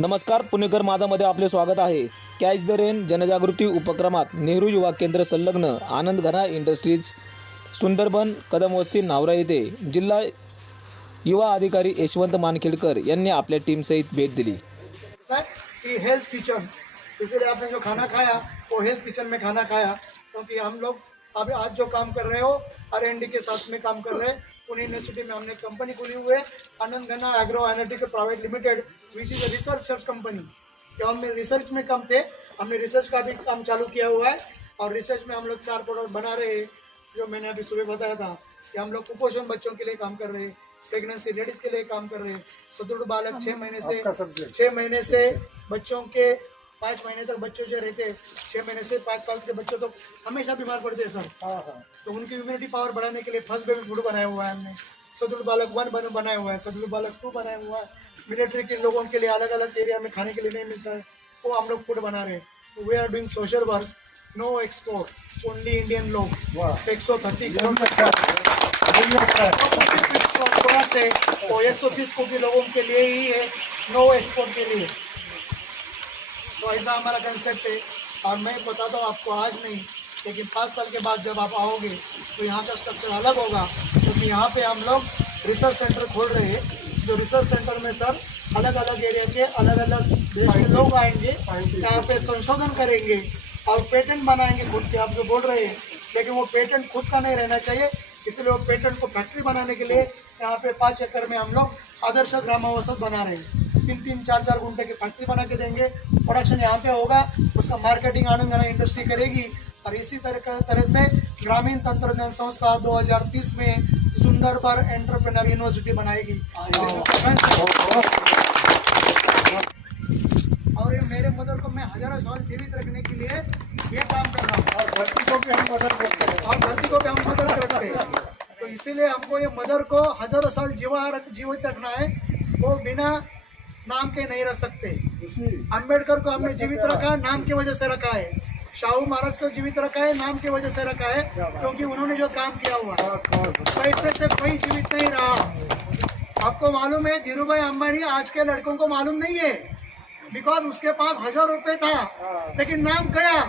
नमस्कार, पुणेकर माझामध्ये आपले स्वागत आहे. कॅच द रेन जनजागृती उपक्रमात नेहरू युवा केंद्र संलग्न आनंद घना इंडस्ट्रीज सुंदरबन कदमवस्ती नावरा येथे जिल्हा युवा अधिकारी यशवंत मानखेडकर यांनी आपल्या टीमसहित भेट दिली. कि हेल्थ किचन, इसलिए आपने जो खाना खाया वो हेल्थ किचन में खाना खाया, क्योंकि हम लोग अभी आज जो काम कर रहे हो R&D के साथ में काम कर रहे हैं. पुणे यूनिवर्सिटी में हमने कंपनी खोली हुई है आनंद घना agro analytical private limited, which is a research company. कि हम रिसर्च में कम थे, हमने रिसर्च का भी काम चालू किया हुआ है और रिसर्च में हम लोग 4 प्रोडक्ट बना रहे हैं. जो मैंने अभी सुबह बताया था कि हम लोग कुपोषण बच्चों के लिए काम कर रहे हैं, प्रेगनेंसी लेडीज के लिए काम कर रहे हैं, सुदृढ़ बालक 6 महीने से बच्चों के 5 महीने तक बच्चों जो रहते हैं, 6 महीने से 5 साल के बच्चों तो हमेशा बीमार पड़ते हैं सर. तो उनकी इम्यूनिटी पावर बढ़ाने के लिए फर्स्ट बेबी फूड बनाया हुआ है हमने. सुदृढ़ बालक 1 बनाया हुआ है, सुदृढ़ बालक 2 बनाया हुआ है. मिलिट्री के लोगों के लिए अलग अलग एरिया में खाने के लिए नहीं मिलता है, वो हम लोग फूड बना रहे हैं. We are doing social work, no export, only Indian लोग. 130 तो 130 कोटी लोगों के लिए ही है, नो एक्सपोर्ट के लिए. तो ऐसा हमारा कंसेप्ट है. और मैं बताता हूँ आपको आज नहीं, लेकिन 5 साल के बाद जब आप आओगे तो यहाँ का स्ट्रक्चर अलग होगा, क्योंकि यहाँ पे हम लोग रिसर्च सेंटर खोल रहे हैं. जो रिसर्च सेंटर में सर अलग अलग एरिया के अलग अलग देश के लोग आएंगे, यहाँ पे संशोधन करेंगे और पेटेंट बनाएंगे खुद के. आप जो बोल रहे हैं, लेकिन वो पेटेंट खुद का नहीं रहना चाहिए, इसलिए वो पेटेंट को फैक्ट्री बनाने के लिए यहाँ पे 5 एकड़ में हम लोग आदर्श ग्रामावसत बना रहे हैं. 3-3, 4-4 घंटे की फैक्ट्री बना के देंगे. प्रोडक्शन यहाँ पे होगा, उसका मार्केटिंग आनंद घना इंडस्ट्री करेगी. और इसी तरह से ग्रामीण तंत्रज्ञान संस्था 2030 में सुंदरबन एंटरप्रेन्योर यूनिवर्सिटी बनाएगी. और ये मेरे मदर को मैं हजारों साल जीवित रखने के लिए ये काम कर रहा हूँ. और धरती को भी हम मदद करते हैं. तो इसीलिए हमको ये मदर को हजारों साल जीवित रखना है. वो बिना नाम के नहीं रह सकते. अंबेडकर को हमने जीवित रखा, नाम की वजह से रखा है. शाहू महाराज को जीवित रखा है, नाम की वजह से रखा है, क्योंकि उन्होंने जो काम किया हुआ. पैसे से कोई जीवित नहीं रहा. आपको मालूम है, धीरू भाई अंबानी आज के लड़कों को मालूम नहीं है, बिकॉज उसके पास 1000 रुपये था, लेकिन नाम गया.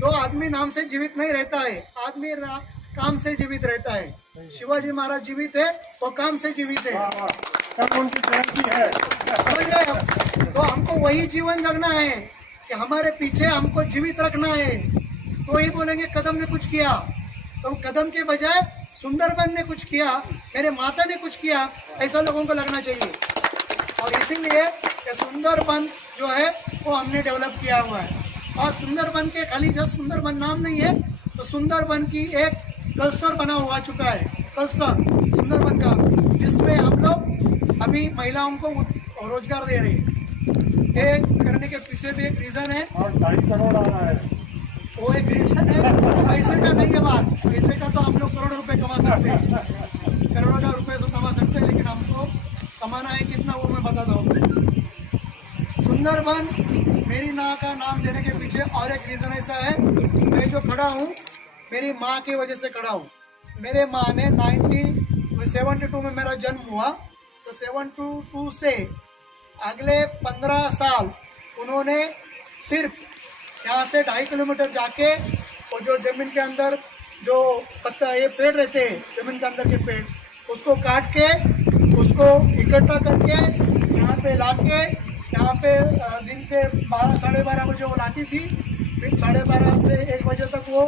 तो आदमी नाम से जीवित नहीं रहता है, आदमी काम से जीवित रहता है. शिवाजी महाराज जीवित है, वो काम से जीवित है. तो हमको वही जीवन जगना है कि हमारे पीछे हमको जीवित रखना है. तो ही बोलेंगे कदम ने कुछ किया. तो कदम के बजाय सुंदरबन ने कुछ किया, मेरे माता ने कुछ किया, ऐसा लोगों को लगना चाहिए. और इसीलिए ये सुंदरबन जो है वो हमने डेवलप किया हुआ है. और सुंदरबन के खाली जस्ट सुंदरबन नाम नहीं है, तो सुंदरबन की एक क्लस्टर बना हुआ चुका है, क्लस्टर सुंदरबन का, जिसमें हम लोग अभी महिलाओं को रोजगार दे रहे हैं. ये करने के पीछे भी एक रीजन है, और 2.5 करोड़ आ रहा है. वो एक रीजन है. पैसे का नहीं है बात, पैसे का तो हम लोग करोड़ों रुपए कमा सकते हैं, करोड़ों का रुपए से कमा सकते हैं, लेकिन हमको कमाना है कितना वो मैं बताता हूँ. सुंदरबन मेरी माँ का नाम देने के पीछे और एक रीजन ऐसा है, मैं जो खड़ा हूँ मेरी माँ की वजह से खड़ा हूँ. मेरे माँ ने 1972 में मेरा जन्म हुआ, तो 72 से अगले 15 साल उन्होंने सिर्फ यहाँ से 2.5 किलोमीटर जाके वो जो जमीन के अंदर जो पत्ता ये पेड़ रहते हैं, जमीन के अंदर के पेड़, उसको काट के उसको इकट्ठा करके यहाँ पे ला के, यहाँ पे दिन के 12-12:30 बजे वो लाती थी. फिर 12:30 से 1 बजे तक वो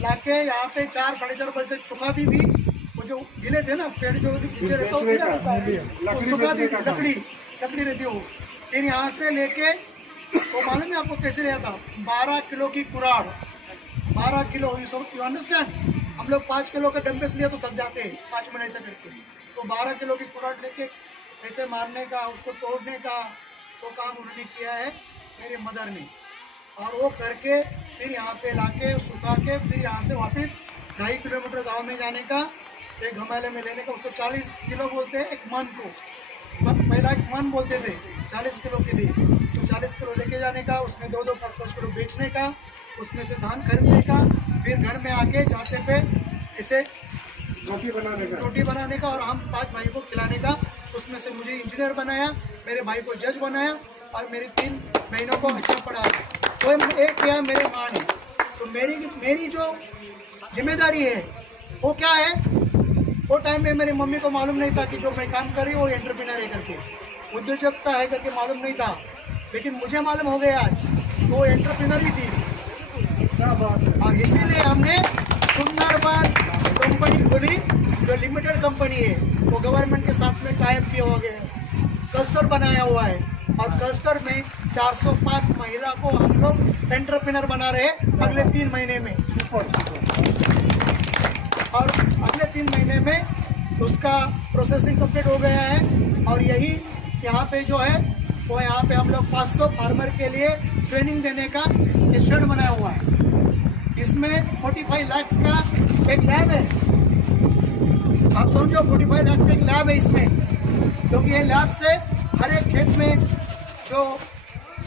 ला के यहाँ पे 4-4:30 बजे तक सुखाती थी. वो जो गिले थे ना पेड़ जो नीचे रहता है, सुखाती थी, लकड़ी रहती हो. फिर यहाँ से लेके तो मालूम है आपको कैसे रहता, 12 किलो की कुराड़, 12 किलो. You understand. हम लोग 5 किलो के डंबेस लिए तो थक जाते हैं 5 मिनट ऐसे करके. तो 12 किलो की कुराड़ लेके ऐसे मारने का, उसको तोड़ने का वो काम उन्होंने किया है मेरी मदर ने. और वो करके फिर यहाँ पे लाके सुखा के फिर यहाँ से वापस 2.5 किलोमीटर गाँव में जाने का, एक घमाले में लेने का. उसको 40 किलो बोलते हैं एक मन को. पहला एक मन बोलते थे 40 किलो के लिए. तो 40 किलो लेके जाने का, उसमें 2-2 5-5 किलो बेचने का, उसमें से धान खरीदने का, फिर घर में आके जाते पे इसे रोटी बनाने का और हम 5 भाई को खिलाने का उसमें से मुझे इंजीनियर बनाया, मेरे भाई को जज बनाया और मेरी 3 बहनों को अच्छा पढ़ाया। कोई एक किया मेरे माँ ने। तो मेरी जो जिम्मेदारी है वो क्या है, वो टाइम में मेरी मम्मी को मालूम नहीं था कि जो मैं काम कर रही हूँ वो एंटरप्रेन्योर है करके, उद्योजकता है करके मालूम नहीं था, लेकिन मुझे मालूम हो गया आज वो एंटरप्रेन्योर ही थी। और इसीलिए हमने सुंदरबन कंपनी खोली, जो लिमिटेड कंपनी है, वो गवर्नमेंट के साथ में टाइप किया हुआ गया है, क्लस्टर बनाया हुआ है और क्लस्टर में 405 महिला को हम लोग एंटरप्रेन्योर बना रहे हैं अगले 3 महीने में। और अगले 3 महीने में उसका प्रोसेसिंग कंप्लीट हो गया है। और यही यहाँ पे जो है वो यहाँ पे हम लोग 500 फार्मर के लिए ट्रेनिंग देने का शेड बनाया हुआ है। इसमें 45 लाख का एक लैब है, आप समझो 45 लाख का एक लैब है इसमें, क्योंकि ये लैब से हर एक खेत में जो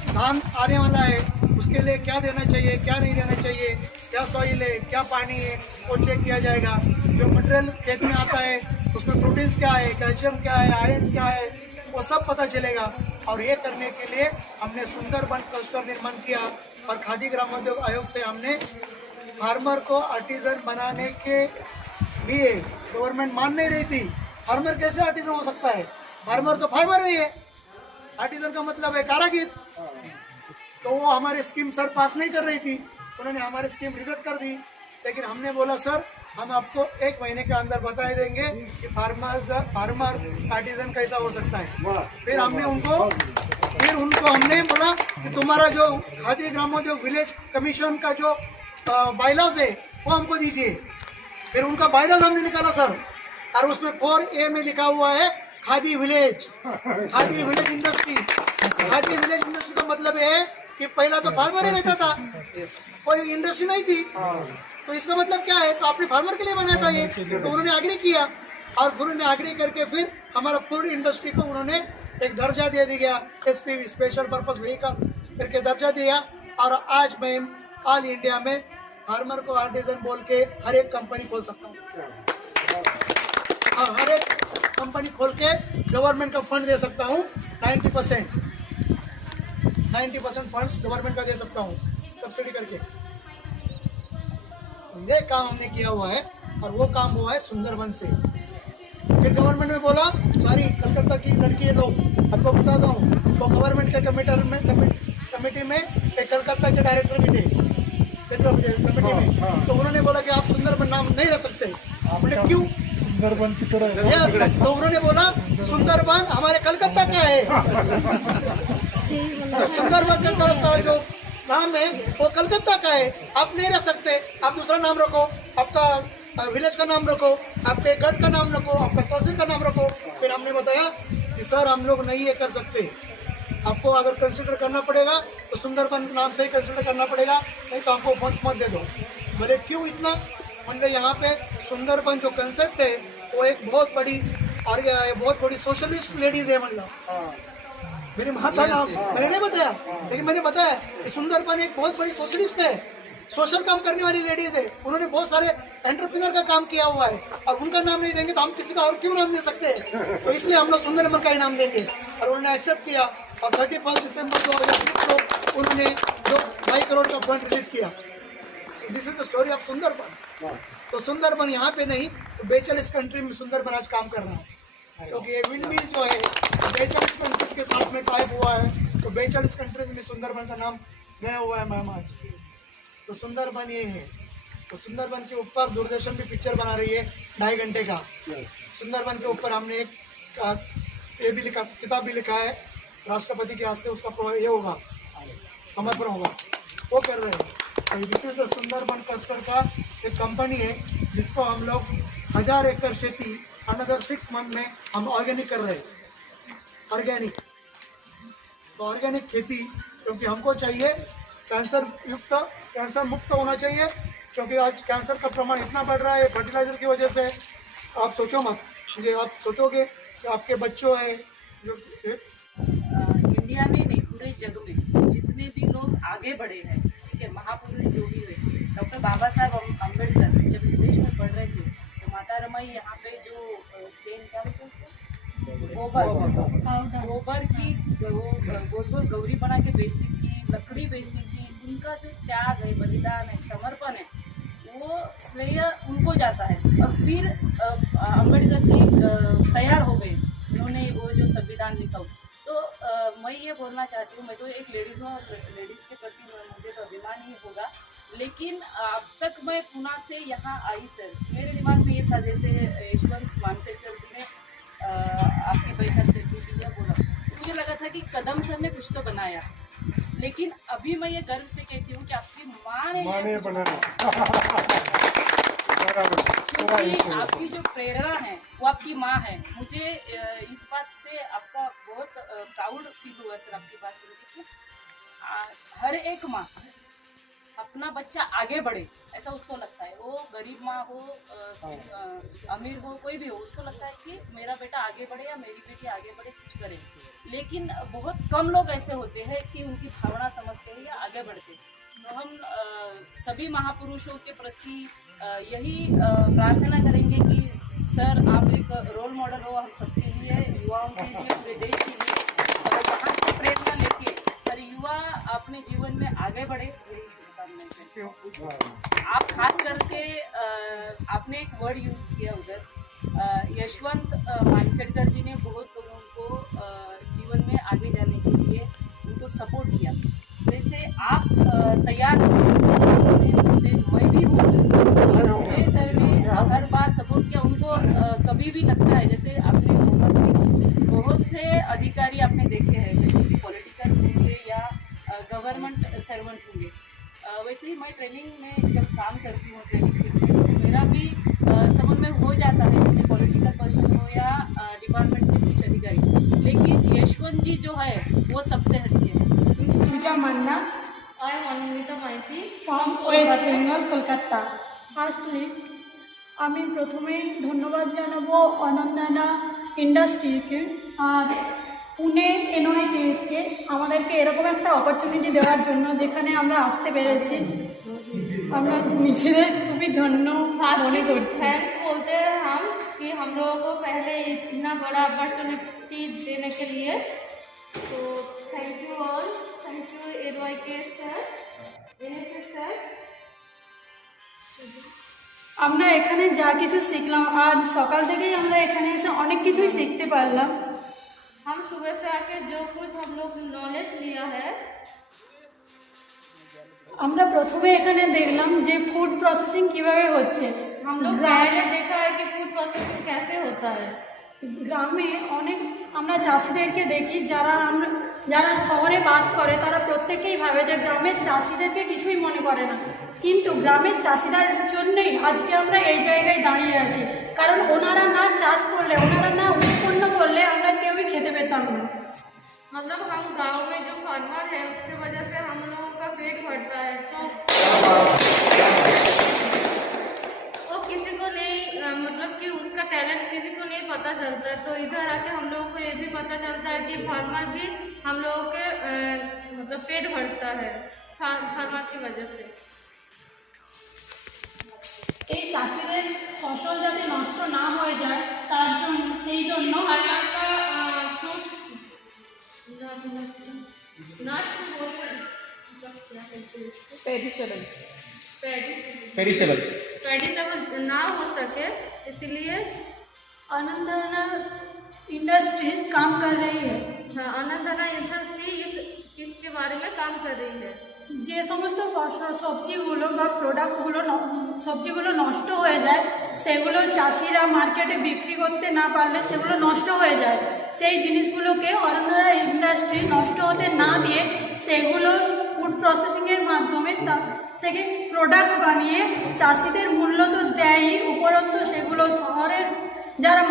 धान आने वाला है उसके लिए क्या देना चाहिए, क्या नहीं देना चाहिए, क्या सॉइल है, क्या पानी है, वो चेक किया जाएगा। जो मटेरियल खेत में आता है उसमें प्रोटीन्स क्या है, कैल्शियम क्या है, आयरन क्या है, वो सब पता चलेगा। और ये करने के लिए हमने सुंदरबन क्लस्टर निर्माण किया और खादी ग्रामोद्योग आयोग से हमने फार्मर को आर्टिजन बनाने के लिए, गवर्नमेंट मान नहीं रही थी, फार्मर कैसे आर्टिजन हो सकता है, फार्मर तो फार्मर ही है, आर्टिजन का मतलब है कारागिर। तो वो हमारी स्कीम सर पास नहीं कर रही थी, उन्होंने हमारी स्कीम रिजेक्ट कर दी। लेकिन हमने बोला सर हम आपको 1 महीने के अंदर बता देंगे कि फार्मर आर्टिजन कैसा हो सकता है। फिर उनको हमने बोला कि तुम्हारा जो खादी ग्रामोद्योग विलेज कमीशन का जो बायलॉज है वो हमको दीजिए। फिर उनका बायलॉज हमने निकाला सर, और उसमें 4A में लिखा हुआ है khadi village industry. Khadi village industry का मतलब है कि पहला तो फार्मर ही रहता था, कोई इंडस्ट्री नहीं थी। तो इसका मतलब क्या है, तो आपने फार्मर के लिए बनाया था ये, तो उन्होंने एग्री किया और फिर उन्होंने एग्री करके फिर हमारा फूड इंडस्ट्री को उन्होंने एक दर्जा दे दिया, SPV स्पेशल पर्पस व्हीकल करके दर्जा दिया। और आज मैं ऑल इंडिया में फार्मर को आर्टिजन बोल के हर एक कंपनी खोल सकता हूँ, और हर एक कंपनी खोल के गवर्नमेंट का फंड दे सकता हूँ। 90% फंड्स गवर्नमेंट का दे सकता हूँ सब्सिडी करके। ये काम हमने किया हुआ है और वो काम हुआ है सुंदरबन से। फिर गवर्नमेंट में बोला सॉरी कलकत्ता की लड़की लोग, आपको बताता हूँ, तो गवर्नमेंट के कमेटी में एक कलकत्ता के डायरेक्टर भी थे सेंट्रल कमेटी में। तो उन्होंने बोला कि आप सुंदरबन नाम नहीं रख सकते। आपने क्यों? सुंदरबन की तरह। तो उन्होंने बोला सुंदरबन हमारे कलकत्ता का है, सुंदरबन का जो नाम है वो कलकत्ता का है, आप नहीं रख सकते, आप दूसरा नाम रखो, आपका विलेज का नाम रखो, आपके गढ़ का नाम रखो, आपका तहसील का नाम रखो। फिर हमने बताया कि सर हम लोग नहीं ये कर सकते, आपको अगर कंसिडर करना पड़ेगा तो सुंदरबन नाम से ही कंसिडर करना पड़ेगा, नहीं तो हमको फंड्स मत दे दो। बोले क्यों इतना? मतलब यहाँ पे सुंदरबन जो कंसेप्ट है वो एक बहुत बड़ी सोशलिस्ट लेडीज है। मतलब मेरी माँ का नाम मैंने नहीं बताया, लेकिन मैंने बताया कि सुंदरबन एक बहुत बड़ी सोशलिस्ट है, सोशल काम करने वाली लेडीज है। उन्होंने बहुत सारे एंटरप्रेन्योर का काम किया हुआ है, और उनका नाम नहीं देंगे तो हम किसी का और क्यों नाम दे सकते हैं? तो इसलिए हम लोग सुंदरबन का ही नाम देंगे, और उन्होंने एक्सेप्ट किया। और 31 दिसंबर 2020 को उन्होंने जो 2 करोड़ का फंड रिलीज किया। This is the story of Sundarban. तो सुंदरबन यहाँ पे नहीं, तो 42 कंट्री में सुंदरबन आज काम कर रहा है, क्योंकि ये विंड मिल जो है 42 कंट्रीज के साथ में टाइप हुआ है। तो 42 कंट्रीज में सुंदरबन का नाम गया हुआ है मैम आज। तो सुंदरबन ये है। तो सुंदरबन के ऊपर दूरदर्शन भी पिक्चर बना रही है 2.5 घंटे का। सुंदरबन के ऊपर हमने एक किताब भी लिखा है, राष्ट्रपति के हाथ से उसका ये होगा, समर्पण होगा, वो कर रहे हैं। तो this is the Sundarban cluster का एक कंपनी है, जिसको हम लोग 1000 एकड़ खेती अनदर 6 मंथ में हम ऑर्गेनिक कर रहे हैं। ऑर्गेनिक तो ऑर्गेनिक खेती, क्योंकि हमको चाहिए कैंसर मुक्त होना चाहिए, क्योंकि आज कैंसर का प्रमाण इतना बढ़ रहा है फर्टिलाइजर की वजह से। आप सोचो मत, मुझे आप सोचोगे कि आपके बच्चों है जो इंडिया में नहीं पूरे जग में जितने भी लोग आगे बढ़े हैं, ठीक है, महापुरुष जो भी हुए, डॉक्टर बाबा साहब अम्बेडकर जब विदेश में पढ़ रहे थे तो माता रमाई यहाँ पे जो सेन क्या बोलते हैं गोबर की वो गोल गोल गौरी बना के बेचती थी, लकड़ी बेचती थी। उनका जो त्याग है, बलिदान है, समर्पण है, वो श्रेय उनको जाता है। और फिर अम्बेडकर जी तैयार हो गए, उन्होंने वो जो संविधान लिखा। तो मैं ये बोलना चाहती हूँ, मैं तो एक लेडीज़ हूँ और लेडीज़ के प्रति मुझे तो अभिमान ही होगा, लेकिन अब तक मैं पुणे से यहाँ आई सर, मेरे दिमाग में ये था जैसे यशवंत मानते सर जी ने आपकी पहचान से दिया बोला, तो मुझे लगा था कि कदम सर ने कुछ तो बनाया। लेकिन अभी मैं ये गर्व से कहती हूँ कि आपकी माँ ने क्योंकि आपकी जो प्रेरणा है वो आपकी माँ है। मुझे इस बात से आपका बहुत प्राउड फील हुआ सर, आपकी बात सुन के। हर एक माँ अपना बच्चा आगे बढ़े ऐसा उसको लगता है, वो गरीब माँ हो, अमीर हो, कोई भी हो, उसको लगता है कि मेरा बेटा आगे बढ़े या मेरी बेटी आगे बढ़े, कुछ करे। लेकिन बहुत कम लोग ऐसे होते हैं कि उनकी भावना समझते हैं या आगे बढ़ते। तो हम सभी महापुरुषों के प्रति यही प्रार्थना करेंगे कि सर आप एक रोल मॉडल हो हम सबके लिए, युवाओं के लिए, पूरे देश के लिए। और यहाँ से प्रेरणा लेके हर युवा अपने जीवन में आगे बढ़े, यही शुभकामनाएं करते हैं। आप खास करके आपने एक वर्ड यूज किया उधर, यशवंत मानखेड़कर जी ने बहुत लोगों को जीवन में आगे जाने के लिए उनको सपोर्ट किया। जैसे आप तैयार वैसे मैं भी हूँ, मुझे सर ने हर बार सपोर्ट किया। उनको कभी भी लगता है, जैसे आपने बहुत से अधिकारी आपने देखे हैं, जैसे कि पॉलिटिकल होंगे या गवर्नमेंट सर्वेंट होंगे, वैसे ही मैं ट्रेनिंग में जब काम करती हूँ ट्रेनिंग, मेरा भी समझ में हो जाता है जैसे पॉलिटिकल पर्सन हो या डिपार्टमेंट के कुछ अधिकारी। लेकिन यशवंत जी जो है वो सबसे हटके है। पूजा मान्ना, I am Anindita Maiti from West Bengal, Kolkata. Firstly আমি প্রথমেই ধন্যবাদ জানাবো অনন্দানা ইন্ডাস্ট্রিকে আর পুনে NYTSকে আমাদেরকে এরকম একটা অপরচুনিটি দেওয়ার জন্য, যেখানে আমরা আসতে পেরেছি। আমরা নিজেদের খুবই ধন্য মনে করছি। थैंक्स बोलते हैं हम कि हम लोगों को पहले इतना बड़ा अपॉर्चुनिटी देने के लिए। तो thank you all, thank you NYTS sir, NSS sir. আমরা এখানে যা কিছু শিখলাম, আজ সকাল থেকেই আমরা এখানে এসে অনেক কিছুই শিখতে পারলাম। हम सुबह से आके जो कुछ हम लोग नॉलेज लिया है, আমরা প্রথমে এখানে দেখলাম যে ফুড প্রসেসিং কিভাবে হচ্ছে। हम लोग पहले देखा है कि फूड प्रोसेसिंग कैसे होता है। গ্রামে অনেক আমরা চাষিদেরকে দেখি, যারা শহরে বাস করে তারা প্রত্যেকেই ভাবে যে গ্রামের চাষিদেরকে কিছুই মনে করে না, কিন্তু গ্রামের চাষিদের জন্যই আজকে আমরা এই জায়গায় দাঁড়িয়ে আছি। কারণ ওনারা না চাষ করলে, ওনারা না উৎপন্ন করলে আমরা কেউই খেতে পেতাম না। मतलब हम गांव में जो फार्मर है उसके वजह से हम लोगों का पेट भरता है। तो वो किसी को नहीं, मतलब कि उसका टैलेंट किसी को नहीं पता चलता है। तो इधर आके हम लोगों को ये भी पता चलता है कि फार्मर भी हम लोगों के मतलब पेट भरता है फार्मर की वजह से। এই চাষিদের ফসল যাতে নষ্ট না হয়ে যায় তার জন্য, সেই জন্য फार्मर का फ्रूट नट पेरिशेबल पेडिसेबल ना हो सके, इसलिए अनंदाना इंडस्ट्रीज काम कर रही है। हाँ, अनंतना इंडस्ट्री इस चीज़ के बारे में काम कर रही है। যে সমস্ত ফসল সবজিগুলো বা প্রোডাক্টগুলো সবজিগুলো নষ্ট হয়ে যায়, সেগুলো চাষিরা মার্কেটে বিক্রি করতে না পারলে সেগুলো নষ্ট হয়ে যায়। সেই জিনিসগুলোকে অনন্দানা ইন্ডাস্ট্রি নষ্ট হতে না দিয়ে সেগুলো ফুড প্রসেসিংয়ের মাধ্যমে থেকে প্রোডাক্ট বানিয়ে চাষিদের মূল্য তো দেয়ই, উপরন্তু সেগুলো শহরে যারা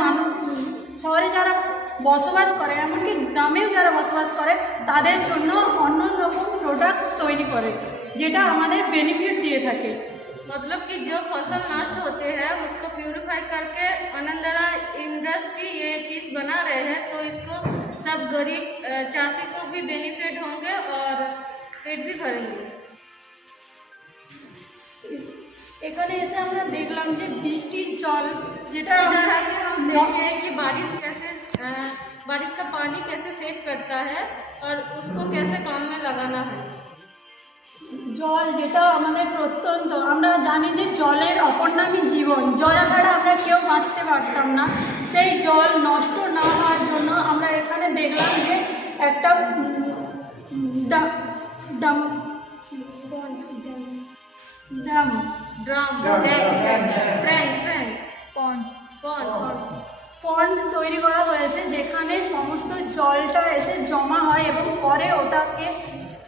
বসবাস করে, এমনকি গ্রামেও যারা বসবাস করে তাদের জন্য অন্য রকম প্রোডাক্ট তৈরি করে, যেটা আমাদের বেনিফিট দিয়ে থাকে। मतलब कि जो फसल नष्ट होते हैं उसको प्यूरिफाई करके अनंदना इंडस्ट्री ये चीज़ बना रहे हैं। तो इसको सब गरीब चाषी को भी बेनिफिट होंगे और पेट भी भरेंगे। এখানে এসে আমরা দেখলাম যে বৃষ্টির জল, যেটা इधर आके हम देखे हैं कि बारिश कैसे बारिश का पानी कैसे सेव करता है और उसको कैसे काम में लगाना है। জল যেটা আমাদের প্রত্যন্ত, আমরা জানি যে জলের অপর নামই জীবন, জল ছাড়া আমরা কেউ বাঁচতে পারতাম না। সেই জল নষ্ট না হওয়ার জন্য আমরা এখানে দেখলাম যে একটা ড্রাম ड्रम टैंक পন্ড তৈরি করা হয়েছে, যেখানে সমস্ত জলটা এসে জমা হয় এবং পরে ওটাকে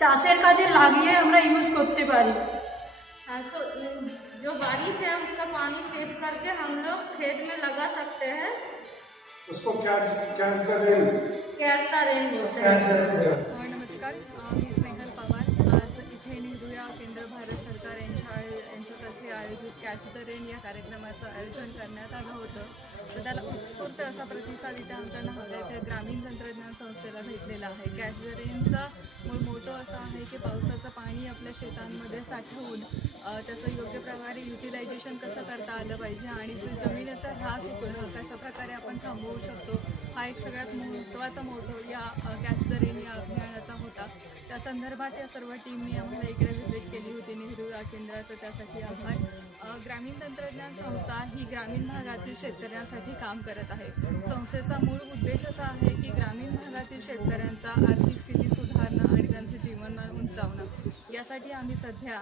চাষের কাজে লাগিয়ে আমরা ইউজ করতে পারি। हाँ, तो जो बारिश है उसका पानी सेव करके हम लोग खेत में लगा सकते हैं। उसको कैच द रेन बोलते हैं। नमस्कार, मी स्नेहल पवार। आज इथे नेहरू या केंद्र भारत सरकार यांच्यातर्फे आयोजित कॅच द रेन या कार्यक्रमाचं आयोजन करण्यात आलं होतं. तर त्याला उत्स्फूर्त असा प्रतिसाद इथे आमच्या नहर ग्रामीण तंत्रज्ञान संस्थेला भेटलेला आहे. कॅच द रेनचा मूळ मोठो असा आहे की पावसाचं पाणी आपल्या शेतांमध्ये साठवून त्याचं योग्य प्रकारे युटिलायझेशन कसं करता आलं पाहिजे आणि जमिनीचा ऱ्हास होतो कशा प्रकारे आपण थांबवू शकतो, हा एक सगळ्यात महत्त्वाचा मोठो या कॅच द रेन या अभियानाचा होता. त्या संदर्भात या सर्व टीमनी आम्हाला इकडे व्हिजिट केली होती नेहरू या केंद्राचं, त्यासाठी आभार. ग्रामीण तंत्रज्ञान संस्था ही ग्रामीण भागातील शेतकऱ्यांसाठी काम करत आहे. संस्थेचा मूळ उद्देश असा आहे की ग्रामीण भागातील शेतकऱ्यांचा आर्थिक स्थिती सुधारणं आणि त्यांचं जीवनमान उंचावणं. यासाठी आम्ही सध्या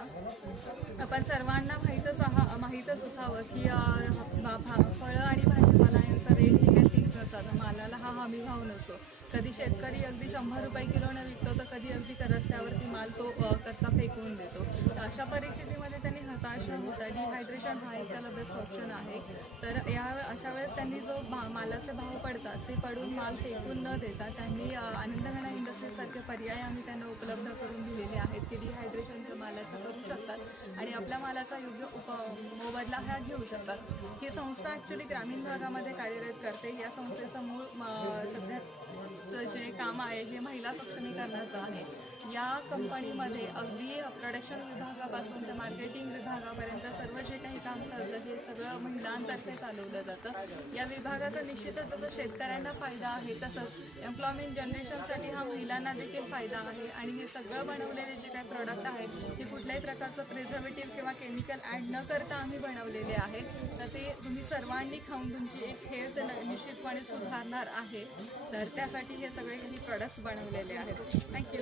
आपण सर्वांना माहीतच असावं की फळं आणि भाजीपाला यांचा रेट हे काही फिक्स नसतात. मालाला हा हमी भाव नसतो. कधी शेतकरी अगदी 100 रुपये किलोनं विकतो, तर कधी अगदी रस्त्यावरती माल तो कच्चा फेकून देतो. तर अशा परिस्थितीमध्ये त्यांनी हताश न होता, डिहायड्रेशन हा एक त्याला बेस्ट ऑप्शन आहे. तर अशा वेळेस त्यांनी जो मालाचे भाव पडतात ते पडून माल फेकून न देता त्यांनी आनंदघना इंडस्ट्रीजसारखे पर्याय आम्ही त्यांना उपलब्ध करून दिलेले आहेत की डिहायड्रेशनच्या मालाचं करू शकतात आणि आपल्या मालाचा योग्य मोबदला हा घेऊ शकतात. ही संस्था ॲक्च्युली ग्रामीण भागामध्ये कार्यरत करते. या संस्थेचं मूळ सध्याचं जे काम आहे हे महिला सक्षमीकरणाचं आहे. या कंपनीमध्ये अगदी प्रोडक्शन विभागापासून ते मार्केटिंग विभागापर्यंत सर्व जे काही काम चालतं हे सगळं महिलांतर्फे चालवलं जातं. या विभागाचा निश्चितच जसं शेतकऱ्यांना फायदा आहे तसंच एम्प्लॉयमेंट जनरेशनसाठी हा महिलांना देखील फायदा आहे. आणि हे सगळं बनवलेले जे काही प्रॉडक्ट आहेत ते कुठल्याही प्रकारचं प्रिझर्वेटिव्ह किंवा केमिकल ॲड न करता आम्ही बनवलेले आहेत. तर ते तुम्ही सर्वांनी खाऊन तुमची एक हेल्थ निश्चितपणे सुधारणार आहे. तर त्यासाठी हे सगळे काही प्रॉडक्ट्स बनवलेले आहेत. थँक्यू.